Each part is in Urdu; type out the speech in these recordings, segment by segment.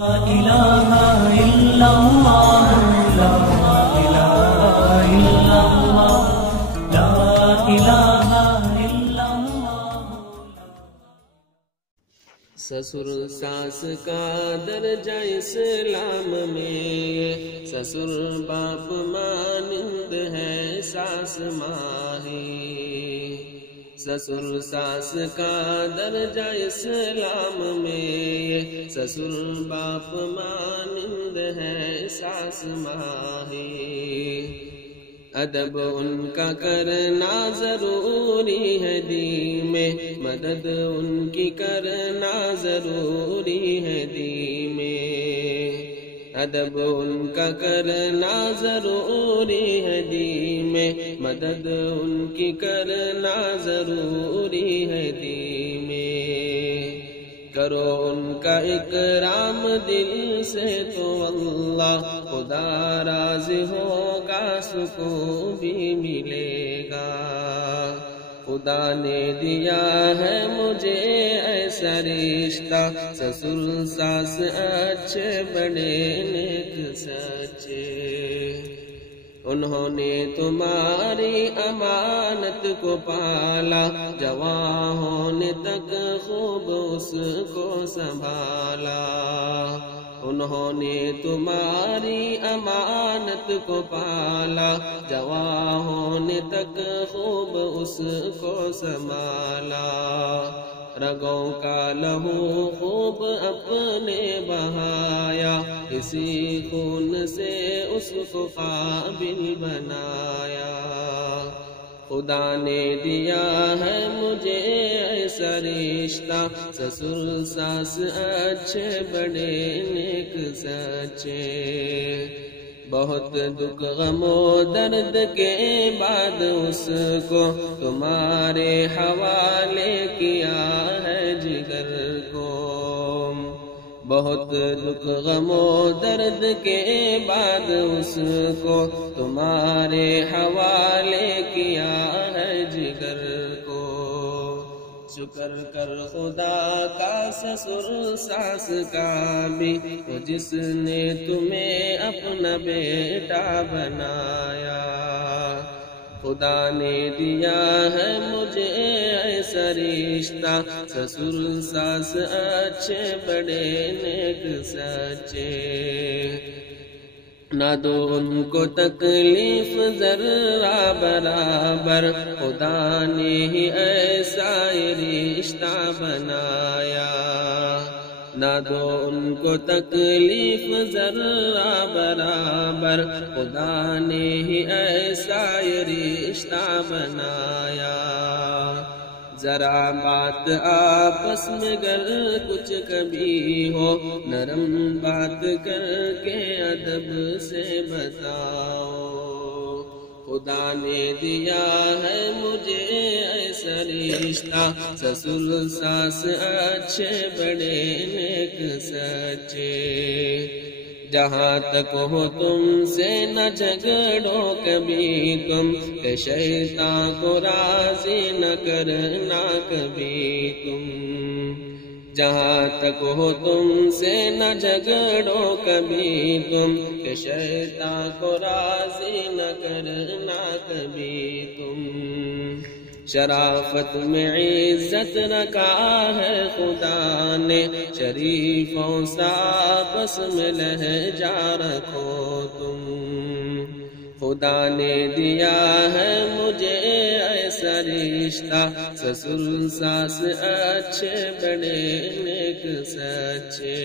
لا الہ الا اللہ لا الہ الا اللہ لا الہ الا اللہ۔ سسر ساس کا درجہ اسلام میں، سسر باپ مانند ہے ساس ماہی۔ سسر ساس کا درجہ اسلام میں، سسر باپ مانند ہے ساس ماہی۔ ادب ان کا کرنا ضروری ہے دین میں، مدد ان کی کرنا ضروری ہے دین میں۔ ادب ان کا کرنا ضروری ہے دین میں، مدد ان کی کرنا ضروری ہے دین میں۔ کرو ان کا اکرام دل سے تو اللہ خدا راضی ہوگا، سکون بھی ملے گا۔ خدا نے دیا ہے مجھے ایسا رشتہ، سسر ساس اچھے بڑے نیک سچے۔ انہوں نے تمہاری امانت کو پالا، جوان ہونے تک خوب اس کو سنبھالا۔ انہوں نے تمہاری امانت کو پالا، جوان ہونے تک خوب اس کو سنبھالا۔ رگوں کا لہو خوب اپنے بہایا، اسی خون سے اس کو قابل بنایا۔ خدا نے دیا ہے مجھے ایسا رشتہ، سسر ساس اچھے بڑے نیک سچے۔ بہت دکھ غم و درد کے بعد اس کو تمہارے حوالے کیا ہے جگر کو۔ بہت دکھ غم و درد کے بعد اس کو تمہارے حوالے کیا ہے جگر کو۔ شکر کر خدا کا سسر ساس کا بھی، وہ جس نے تمہیں اپنا بیٹا بنایا۔ خدا نے دیا ہے مجھے ایسا رشتہ، سسر ساس اچھے بڑے نیک سچے۔ نہ دو ان کو تکلیف ذرہ برابر، خدا نے ہی ایسا رشتہ بنایا۔ نہ دو ان کو تکلیف ذرہ برابر، خدا نے ہی ایسا رشتہ بنایا۔ ذرا بات آپس میں گر کچھ کبھی ہو، نرم بات کر کے ادب سے بتاؤ۔ خدا نے دیا ہے مجھے ایسا رشتہ، سسر ساس اچھے بڑے نیک سچے۔ جہاں تک ہو تم سے نہ جھگڑو کبھی تم، کہ شیطان کو راضی نہ کرنا کبھی تم۔ جہاں تک ہو تم سے نہ جھگڑو کبھی تم، کہ شیطان کو راضی نہ کرنا کبھی تم۔ شرافت میں عزت رکھا ہے خدا نے، شریفوں سے آپس میں لہجہ رکھو تم۔ خدا نے دیا ہے مجھے ایسا رشتہ، سسر ساس اچھے بڑے نیک سچے۔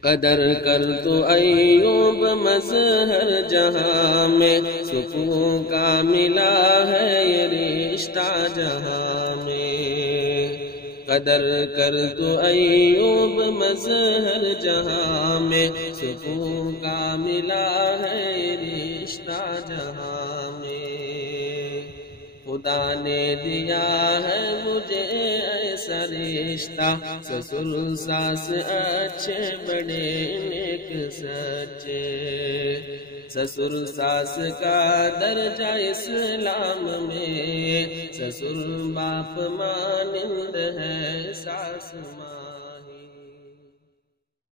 قدر کر تو ایوب مظہر جہاں میں، سکون کا ملا ہے یہ رشتہ جہاں میں۔ قدر کر تو ایوب مظہر جہاں میں، سکون کا ملا ہے یہ رشتہ جہاں میں۔ خدا نے دیا ہے مجھے ایسا رشتہ، سسر ساس اچھے بڑے نیک سچے۔ سسر ساس کا درجہ اسلام میں، سسر باپ مانند ہے ساس ماں۔